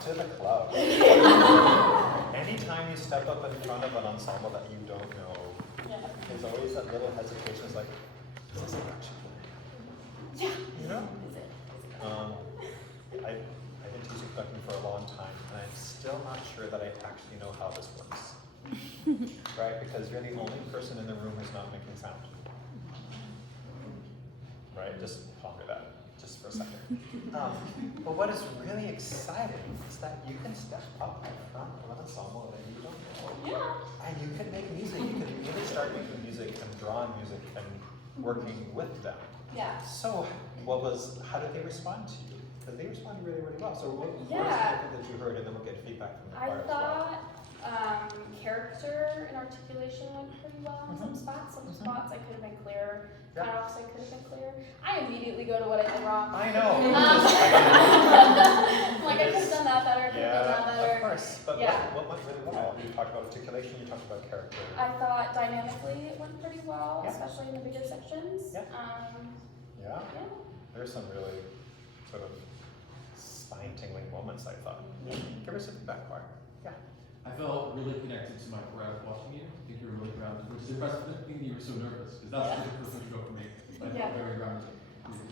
to the club. Anytime you step up in front of an ensemble that you don't know, there's always that little hesitation. It's like, is this actually? Yeah. You know? I've been teaching conducting for a long time, and I'm still not sure that I actually know how this works. Right? Because you're the only person in the room who's not making sound. Right? Just ponder that just for a second. But what is really exciting is that you can step up in front of an ensemble that you don't know. Yeah. And you can make music. You can really start making music and drawing music and working with them. Yeah. So how did they respond to you? Because they responded really, really well. So what was Yeah. the that you heard, and then we'll get feedback from the choir I as well. thought character and articulation went pretty well in some spots. Some spots I could have been clearer. Yep. Cut-offs I could have been clearer. I immediately go to what I did wrong. I know. Like I could have done that better. Could have done that better. Of course. But Yeah. what went really well? You talked about articulation. You talked about character. I thought dynamically it went pretty well, Yeah. especially in the bigger sections. Yeah. Yeah. There's some really sort of spine-tingling moments, I thought. Give us a feedback, choir. Yeah. I felt really connected to my choir watching you. I think you were really grounded, which is impressive. I think you were so nervous, because that's the first stroke for me. I felt very grounded.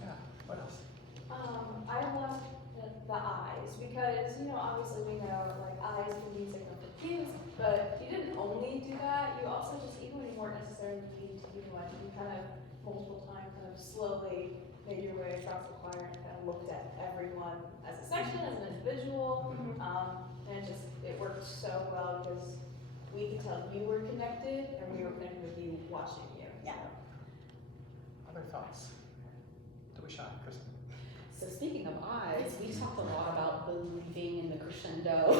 Yeah. What else? I love the eyes, because, obviously we know, like, eyes can be signal for cues, but you didn't only do that, you also just, even when you weren't necessarily keyed to one, you kind of, multiple times, kind of slowly made your way across the choir and kind of looked at everyone as a section, as an individual, and it worked so well because we could tell you were connected and we were connected with you watching you. Yeah. Other thoughts? Do we shot, Kristen? So speaking of eyes, we talked a lot about believing in the crescendo,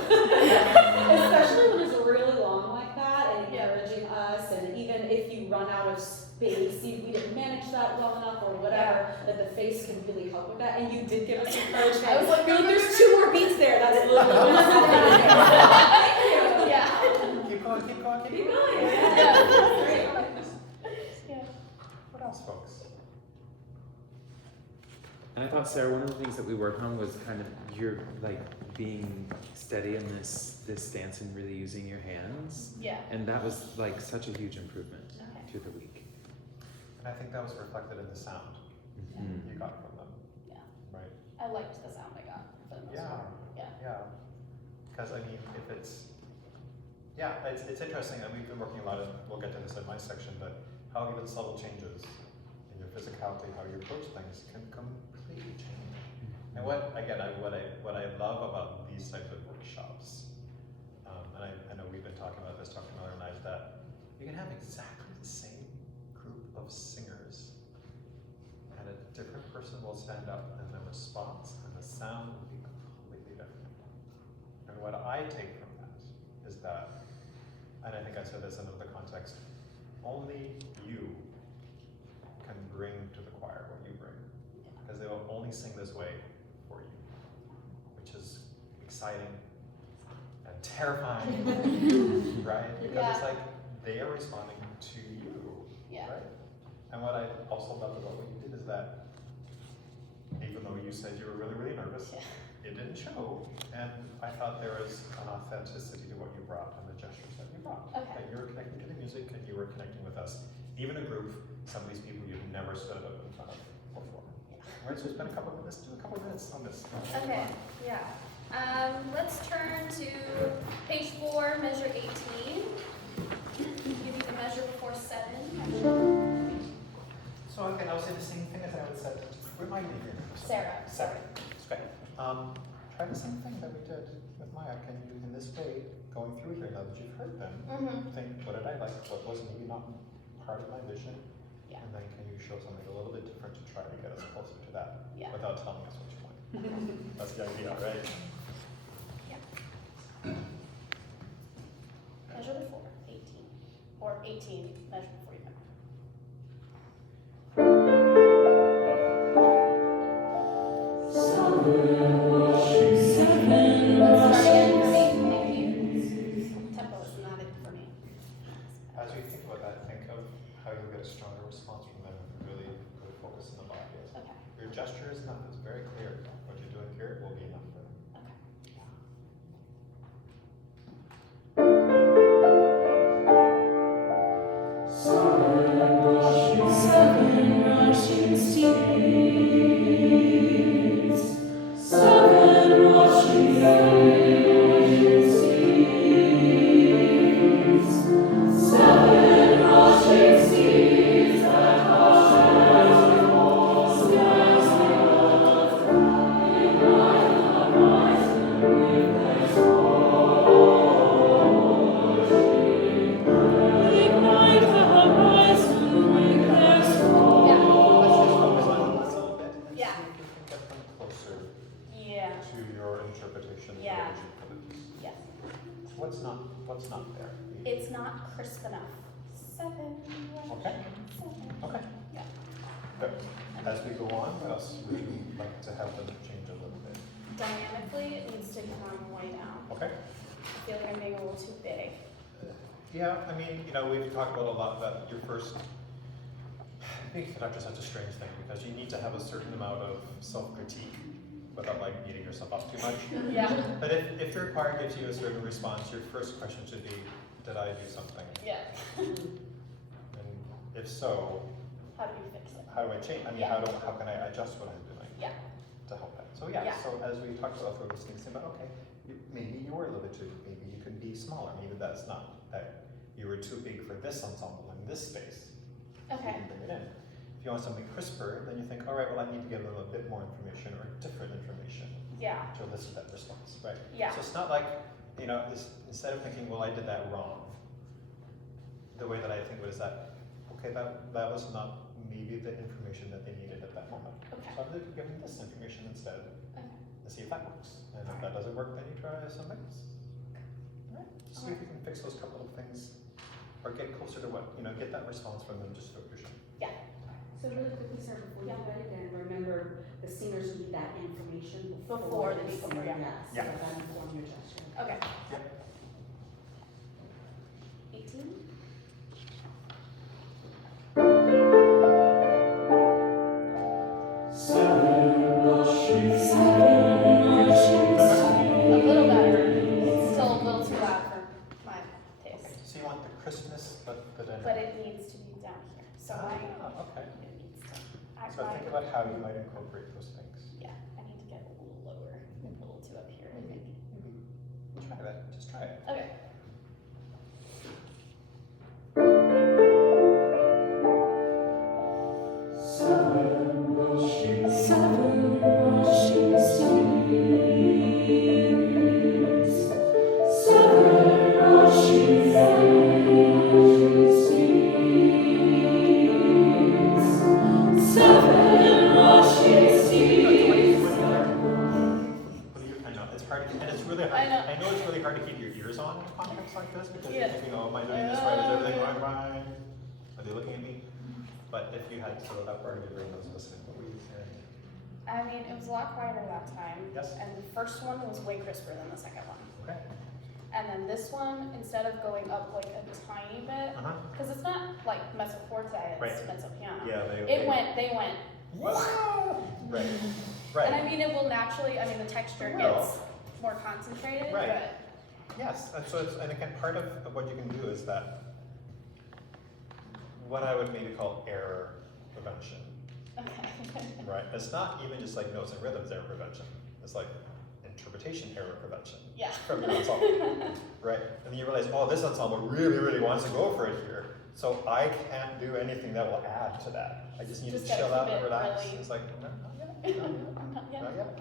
especially when it's really long like that, and encouraging us, and even if you run out of space, we didn't manage that well enough or whatever, that the face can really help with that, and you did give us encouragement. I was like, there's 2 more beats there, that's literally Keep going, keep going, keep going. Yeah. What else, folks? And I thought, Sarah, one of the things that we worked on was kind of you're like being steady in this stance and really using your hands. Yeah. And that was like such a huge improvement Okay. through the week. And I think that was reflected in the sound you got from them. Yeah. Right? I liked the sound I got for the most part. Yeah. Because I mean, if it's interesting, and we've been working a lot of, we'll get to this in my section, but how even subtle changes in your physicality, how you approach things can completely change. And what I love about these types of workshops, and I know we've been talking about this, talking to Miller and I, is that you can have exactly the same group person will stand up and the response and the sound will be completely different. And what I take from that is that, and I think I said this in another context, only you can bring to the choir what you bring. Because they will only sing this way for you, which is exciting and terrifying, right? Because it's like they are responding to you, right? And what I also loved about what you did is that even though you said you were really, really nervous, it didn't show. And I thought there was an authenticity to what you brought and the gestures that you brought. Okay. That you were connecting to the music and you were connecting with us. Even a group, some of these people you've never stood up in front of before. Right, so spend a couple of minutes, do a couple of minutes on this. Okay, yeah. Let's turn to page 4, measure 18. Give you the measure before 7. So again, I would say the same thing as I would said. Remind me here. Sarah. Sarah. Okay. Try the same thing that we did with Maya. Can you, in this way, going through here now that you've heard them, think, what did I like? What was maybe not part of my vision? Yeah. And then can you show something a little bit different to try to get us closer to that without telling us what you want? That's the idea, right? Measure before 18. Or 18, measure before you know. Tempo is not it for me. As you think about that, think of how you'll get a stronger response from them if you really focus on the body. Okay. Your gesture is enough. It's very clear. What you're doing here will be enough for them. Seven rushing seas, seven rushing seas, seven rushing seas that rise skies above, ignite the horizon with their ignite the horizon with their Let's just focus on this a little bit and Yeah. see if you can get them closer Yeah. to your interpretation of Yeah. what you put it. Yes. What's not there? It's not crisp enough. 7. Okay. 7. Okay. Yeah. Good. As we go on, what else would you like to have them change a little bit? Dynamically, it needs to come way down. Okay. I feel like I'm being a little too big. Yeah, I mean, we've talked about a lot about your first. Being a conductor is such a strange thing because you need to have a certain amount of self-critique without like beating yourself up too much. Yeah. But if your choir gives you a certain response, your first question should be, did I do something? Yeah. And if so, How do you fix it? how do I change? I mean, Yeah. how can I adjust what I'm doing Yeah. to help that? So Yeah. so as we talked about those things, think about, okay, maybe you were a little bit too, maybe you could be smaller. Maybe that's not, that you were too big for this ensemble in this space. Okay. You can bring it in. If you want something crisper, then you think, all right, well, I need to give them a bit more information or different information Yeah. to elicit that response, right? Yeah. So it's not like, instead of thinking, well, I did that wrong, the way that I think of it is that, okay, that was not maybe the information that they needed at that moment. Okay. So I'm going to give them this information instead Okay. and see if that works. And if that doesn't work, then you try something else. All right? See if you can fix those couple of things or get closer to what, get that response from them just so you're sure. So really quickly, sir, before you do that again, remember the singers need that information Before they they sing. before, yeah. Yes, Yeah. so that inform your gesture. Okay. Yep. 18. seven rushing A little better. It's still a little too loud for my taste. So you want the crispness, but then. But it needs to be down here. So okay. it needs to. So think about how you might incorporate those things. Yeah, I need to get a little lower, a little too up here, I think. Maybe try that. Just try it. Okay. seven rushing seas, seven rushing seas, seven rushing looks like this because Yeah. you're thinking, oh, am I doing this right? Is everything going right? Are they looking at me? But if you had sort of that part of your brain that was listening, what were you hearing? I mean, it was a lot quieter that time. Yes. And the first one was way crisper than the second one. Okay. And then this one, instead of going up like a tiny bit, Uh-huh. because it's not like mezzo forte, it's Right. mezzo piano. Yeah, they They went, Wow. Right. and I Right. mean, it will naturally, I mean, the texture Well. gets more concentrated, Right. but Yes, and so it's, and again, part of what you can do is that what I would maybe call error prevention, okay. right? It's not even just like notes and rhythms error prevention. It's like interpretation error prevention Yeah. from your ensemble, right? And then you realize, oh, this ensemble really, really wants to go for it here. So I can't do anything that will add to that. I just need Just to gotta chill out keep and it relax. really- It's like, no, not yet, not yet, Not yet. not yet.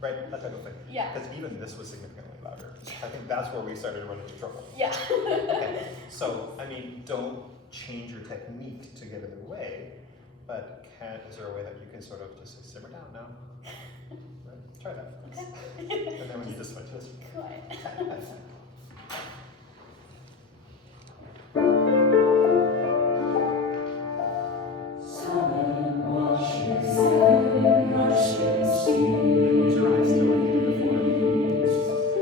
Right, that type of thing. Yeah. Because even this was significantly louder. I think that's where we started to run into trouble. Yeah. Okay, so, I mean, don't change your technique to get in the way, but is there a way that you can sort of just say, simmer down now? Right? Try that. Okay. And then when you just switch this. Quiet. Use your eyes still like you did before.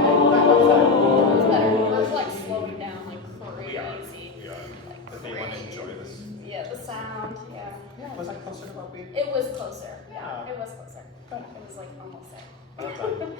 Good, It's better. We're like slowing down like We are. crazy. We are. Like But they want to enjoy this. Yeah, the sound, yeah. Yeah, was that closer to what we? It was closer. Yeah. It was closer. It was like almost there. Well done.